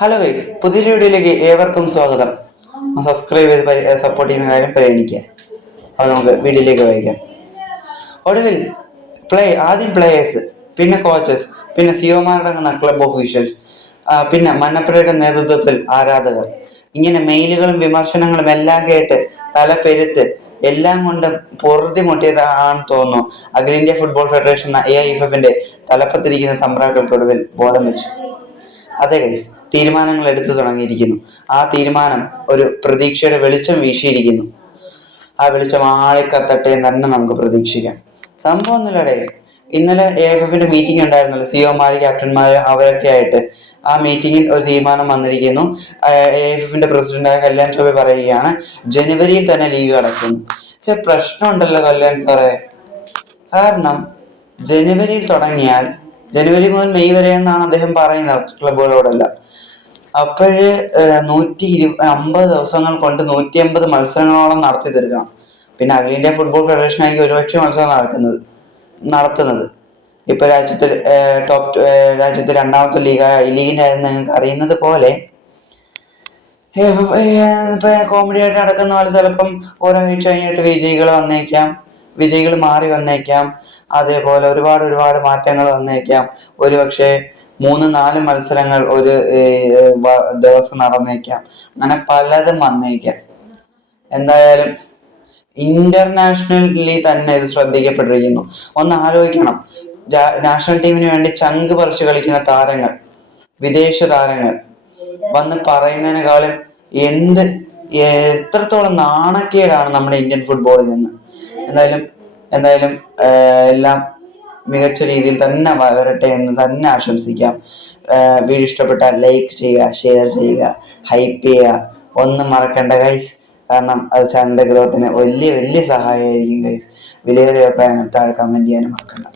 Hello guys പുതിയ വീഡിയോയിലേക്ക് ഏവർക്കും സ്വാഗതം. സബ്സ്ക്രൈബ് ചെയ്ത് സപ്പോർട്ട് ചെയ്യുന്ന കാര്യം പരിഗണിക്കുക. അപ്പോൾ നമുക്ക് വീഡിയോയിലേക്ക് വായിക്കാം ഒടുവിൽ പ്ലേ ആദ്യം പ്ലേയേഴ്സ് പിന്നെ കോച്ചസ് പിന്നെ സിഒമാരടങ്ങുന്ന ക്ലബ് ഒഫീഷ്യൽസ് പിന്നെ മന്നപ്പുരയുടെ നേതൃത്വത്തിൽ ആരാധകർ. ഇങ്ങനെ മെയിലുകളും വിമർശനങ്ങളും എല്ലാം കേട്ട് തല പെരുത്ത് എല്ലാം കൊണ്ടും പൊറുതി മുട്ടിയതാണെന്ന് തോന്നുന്നു. അഖിലേന്ത്യാ football federation A I F എഫിന്റെ തലപ്പത്തിരിക്കുന്ന തമ്പ്രാക്കൾക്കൊടുവിൽ ബോധം വെച്ചു. അതെ ഗൈസ് തീരുമാനങ്ങൾ എടുത്തു തുടങ്ങിയിരിക്കുന്നു. ആ തീരുമാനം ഒരു പ്രതീക്ഷയുടെ വെളിച്ചം വീശിയിരിക്കുന്നു. ആ വെളിച്ചം ആളിക്കത്തട്ടെ എന്ന് തന്നെ നമുക്ക് പ്രതീക്ഷിക്കാം. സംഭവം ഒന്നുമില്ലടെ. ഇന്നലെ എ എഫ് എഫിന്റെ മീറ്റിംഗ് ഉണ്ടായിരുന്നല്ലോ. സിഒമാര് ക്യാപ്റ്റന്മാര് അവരൊക്കെ ആയിട്ട് ആ മീറ്റിംഗിൽ ഒരു തീരുമാനം വന്നിരിക്കുന്നു. എ എഫ് എഫിന്റെ പ്രസിഡന്റായ കല്യാൺ ചോബെ പറയുകയാണ് ജനുവരിയിൽ തന്നെ ലീഗ് അടക്കുന്നു പക്ഷെ പ്രശ്നമുണ്ടല്ലോ കല്യാൺ സാറേ. കാരണം ജനുവരിയിൽ തുടങ്ങിയാൽ ജനുവരി മുതൽ മെയ് വരെ എന്നാണ് അദ്ദേഹം പറയുന്നത് ക്ലബുകളോടെല്ലാം അപ്പോഴ് നൂറ്റി ഇരു അമ്പത് ദിവസങ്ങൾ കൊണ്ട് നൂറ്റി അമ്പത് മത്സരങ്ങളോളം നടത്തി തീർക്കണം. പിന്നെ അഖില ഇന്ത്യ ഫുട്ബോൾ ഫെഡറേഷൻ ആയിരിക്കും ഒരുപക്ഷെ മത്സരം നടക്കുന്നത് നടത്തുന്നത്. ഇപ്പൊ രാജ്യത്തെ ടോപ്പ് രാജ്യത്തെ രണ്ടാമത്തെ ലീഗ് ഐ ലീഗിന്റെ നിങ്ങൾക്ക് അറിയുന്നത് പോലെ ഇപ്പൊ കോമഡി ആയിട്ട് നടക്കുന്ന പോലെ ചിലപ്പം ഓരോ ആഴ്ച കഴിഞ്ഞിട്ട് വിജയികൾ വന്നേക്കാം. വിജയികൾ മാറി വന്നേക്കാം. അതേപോലെ ഒരുപാട് ഒരുപാട് മാറ്റങ്ങൾ വന്നേക്കാം. ഒരുപക്ഷെ മൂന്ന് നാല് മത്സരങ്ങൾ ഒരു ദിവസം നടന്നേക്കാം. അങ്ങനെ പലതും വന്നേക്കാം. എന്തായാലും ഇന്റർനാഷണലി തന്നെ ഇത് ശ്രദ്ധിക്കപ്പെട്ടിരിക്കുന്നു. ഒന്ന് ആലോചിക്കണം. നാഷണൽ ടീമിന് വേണ്ടി ചങ്ക് പറിച്ചു കളിക്കുന്ന താരങ്ങൾ വിദേശ താരങ്ങൾ വന്ന് പറയുന്നതിനേക്കാളും എന്ത് എത്രത്തോളം നാണക്കേടാണ് നമ്മുടെ ഇന്ത്യൻ ഫുട്ബോളിൽ നിന്ന്. എന്തായാലും എന്തായാലും എല്ലാം മികച്ച രീതിയിൽ തന്നെ വരട്ടെ എന്ന് തന്നെ ആശംസിക്കാം. വീഡിയോ ഇഷ്ടപ്പെട്ടാൽ ലൈക്ക് ചെയ്യുക ഷെയർ ചെയ്യുക ഹൈപ്പ് ചെയ്യുക. ഒന്നും മറക്കണ്ട ഗൈസ് കാരണം അത് ചാനലിന്റെ ഗ്രോത്തിന് വലിയ വലിയ സഹായമായിരിക്കും ഗൈസ് വിലയേറിയ അഭിപ്രായങ്ങൾ താഴെ കമന്റ് ചെയ്യാനും മറക്കണ്ട.